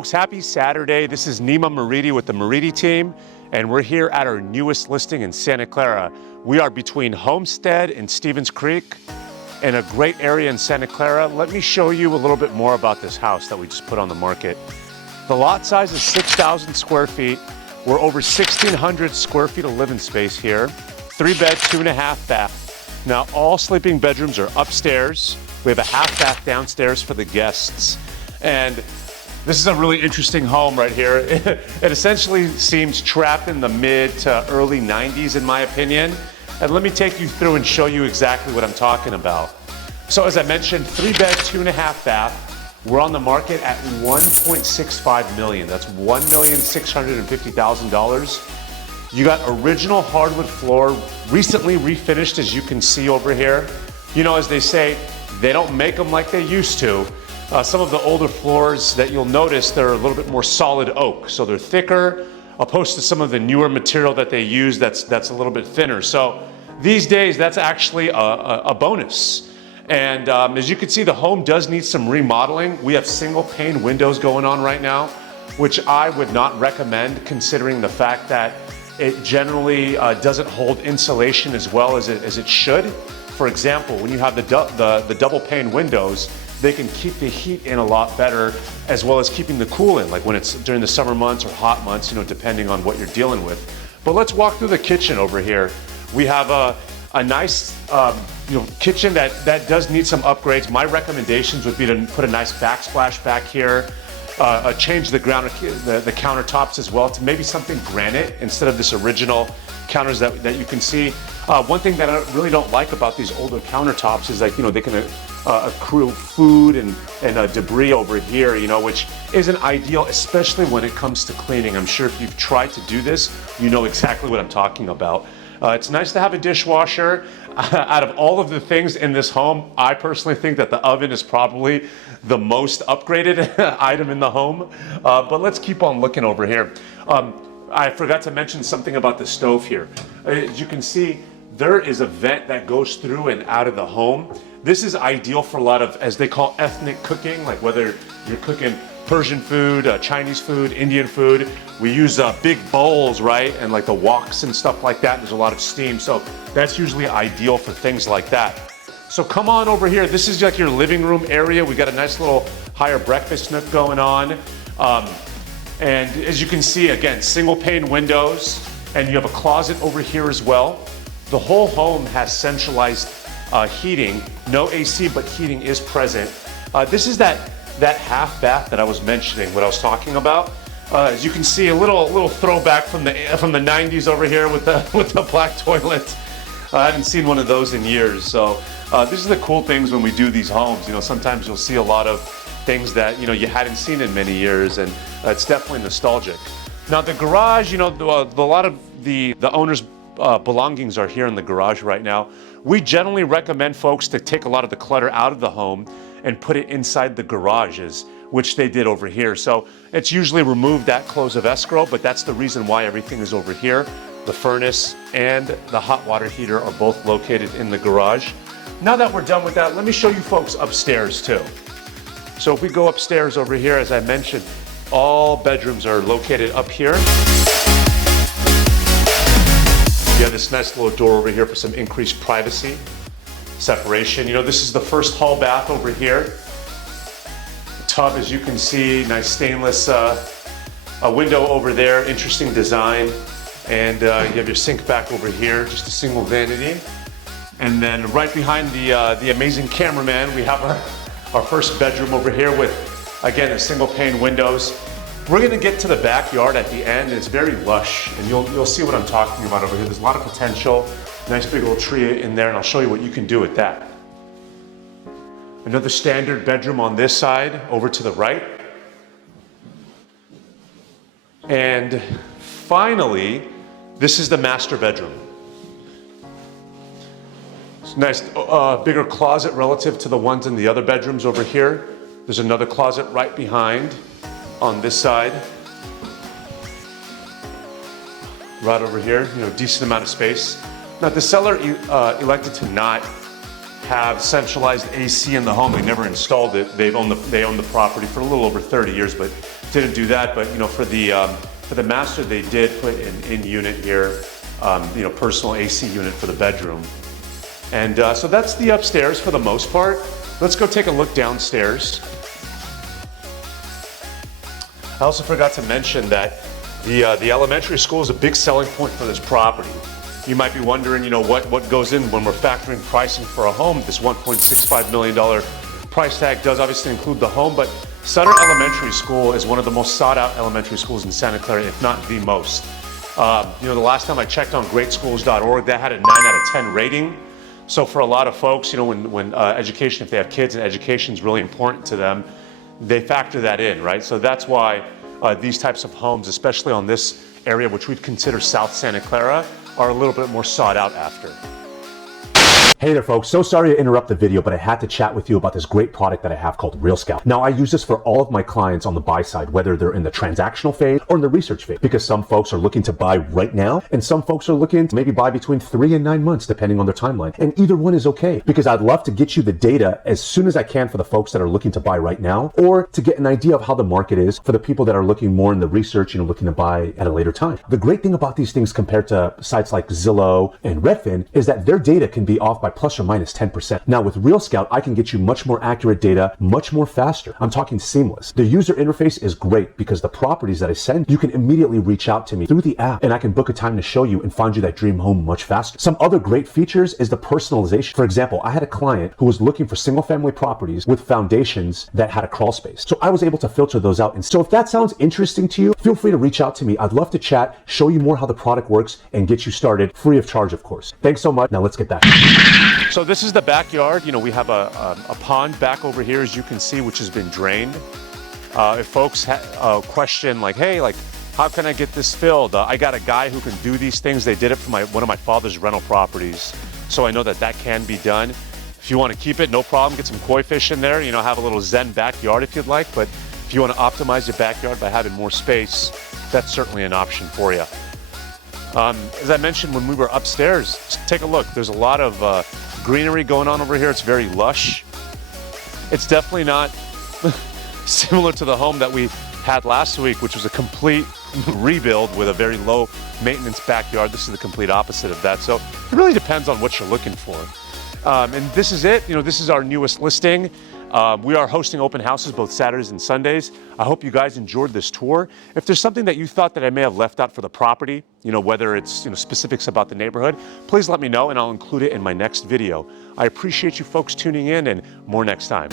folks, happy Saturday. This is Nima Moridi with the Moridi team, and we're here at our newest listing in Santa Clara. We are between Homestead and Stevens Creek in a great area in Santa Clara. Let me show you a little bit more about this house that we just put on the market. The lot size is 6,000 square feet. We're over 1,600 square feet of living space here. 3-bed, 2.5 bath. Now all sleeping bedrooms are upstairs. We have a half bath downstairs for the guests. And this is a really interesting home right here. It essentially seems trapped in the mid to early 90s in my opinion. And let me take you through and show you exactly what I'm talking about. So as I mentioned, 3-bed, 2.5 bath. We're on the market at $1.65 million. That's $1,650,000. You got original hardwood floor, recently refinished as you can see over here. You know, as they say, they don't make them like they used to. Some of the older floors that you'll notice, they're a little bit more solid oak. So they're thicker, opposed to some of the newer material that they use that's a little bit thinner. So these days, that's actually a bonus. And as you can see, the home does need some remodeling. We have single pane windows going on right now, which I would not recommend considering the fact that it generally doesn't hold insulation as well as it should. For example, when you have the double pane windows, they can keep the heat in a lot better, as well as keeping the cool in, like when it's during the summer months or hot months, you know, depending on what you're dealing with. But let's walk through the kitchen over here. We have a nice kitchen that does need some upgrades. My recommendations would be to put a nice backsplash back here, change the countertops as well to maybe something granite instead of this original counters that you can see. One thing that I really don't like about these older countertops is, like, you know, they can accrue food and debris over here, you know, which isn't ideal, especially when it comes to cleaning. I'm sure if you've tried to do this, you know exactly what I'm talking about. It's nice to have a dishwasher. Out of all of the things in this home, I personally think that the oven is probably the most upgraded item in the home. But let's keep on looking over here. I forgot to mention something about the stove here. As you can see, there is a vent that goes through and out of the home. This is ideal for a lot of, as they call, ethnic cooking, like whether you're cooking Persian food, Chinese food, Indian food. We use big bowls, right? And like the woks and stuff like that. There's a lot of steam. So that's usually ideal for things like that. So come on over here. This is like your living room area. We got a nice little higher breakfast nook going on. And as you can see, again, single pane windows, and you have a closet over here as well. The whole home has centralized heating, no AC, but heating is present. This is that half bath that I was mentioning, what I was talking about. As you can see, a little throwback from the 90s over here with the black toilet. I haven't seen one of those in years. So this is the cool things when we do these homes. You know, sometimes you'll see a lot of things that, you know, you hadn't seen in many years, and it's definitely nostalgic. Now the garage, you know, a lot of the owner's belongings are here in the garage right now. We generally recommend folks to take a lot of the clutter out of the home and put it inside the garages, which they did over here. So it's usually removed at close of escrow, but that's the reason why everything is over here. The furnace and the hot water heater are both located in the garage. Now that we're done with that, let me show you folks upstairs too. So if we go upstairs over here, as I mentioned, all bedrooms are located up here. You have this nice little door over here for some increased privacy, separation. You know, this is the first hall bath over here. The tub, as you can see, nice stainless, a window over there, interesting design. And you have your sink back over here, just a single vanity. And then right behind the amazing cameraman, we have our first bedroom over here with, again, a single pane windows. We're gonna get to the backyard at the end. It's very lush, and you'll see what I'm talking about over here. There's a lot of potential. Nice big old tree in there, and I'll show you what you can do with that. Another standard bedroom on this side, over to the right. And finally, this is the master bedroom. It's a nice bigger closet relative to the ones in the other bedrooms over here. There's another closet right behind on this side. Right over here, you know, decent amount of space. Now the seller elected to not have centralized AC in the home. They never installed it. They own the property for a little over 30 years, but didn't do that, but for the master, they did put an in-unit here, personal AC unit for the bedroom. And so that's the upstairs for the most part. Let's go take a look downstairs. I also forgot to mention that the elementary school is a big selling point for this property. You might be wondering, what goes in when we're factoring pricing for a home. This $1.65 million price tag does obviously include the home, but Sutter Elementary School is one of the most sought out elementary schools in Santa Clara, if not the most. The last time I checked on greatschools.org, that had a 9 out of 10 rating. So for a lot of folks, when education, if they have kids and education is really important to them, they factor that in, right? So that's why these types of homes, especially on this area, which we'd consider South Santa Clara, are a little bit more sought out after. Hey there folks, so sorry to interrupt the video, but I had to chat with you about this great product that I have called Real Scout. Now I use this for all of my clients on the buy side, whether they're in the transactional phase or in the research phase, because some folks are looking to buy right now and some folks are looking to maybe buy between 3 and 9 months depending on their timeline. And either one is okay, because I'd love to get you the data as soon as I can for the folks that are looking to buy right now, or to get an idea of how the market is for the people that are looking more in the research, looking to buy at a later time. The great thing about these things compared to sites like Zillow and Redfin is that their data can be off by plus or minus 10%. Now with Real Scout, I can get you much more accurate data, much more faster. I'm talking seamless. The user interface is great because the properties that I send, you can immediately reach out to me through the app and I can book a time to show you and find you that dream home much faster. Some other great features is the personalization. For example, I had a client who was looking for single family properties with foundations that had a crawl space. So I was able to filter those out. And so if that sounds interesting to you, feel free to reach out to me. I'd love to chat, show you more how the product works and get you started free of charge, of course. Thanks so much. Now let's get back. So this is the backyard. We have a pond back over here, as you can see, which has been drained. If folks question hey, how can I get this filled? I got a guy who can do these things. They did it for one of my father's rental properties. So I know that can be done. If you want to keep it, no problem. Get some koi fish in there, have a little zen backyard if you'd like. But if you want to optimize your backyard by having more space, that's certainly an option for you. As I mentioned when we were upstairs, take a look. There's a lot of greenery going on over here. It's very lush. It's definitely not similar to the home that we had last week, which was a complete rebuild with a very low maintenance backyard. This is the complete opposite of that. So it really depends on what you're looking for. And this is it. This is our newest listing. We are hosting open houses both Saturdays and Sundays. I hope you guys enjoyed this tour. If there's something that you thought that I may have left out for the property, whether it's specifics about the neighborhood, please let me know and I'll include it in my next video. I appreciate you folks tuning in, and more next time.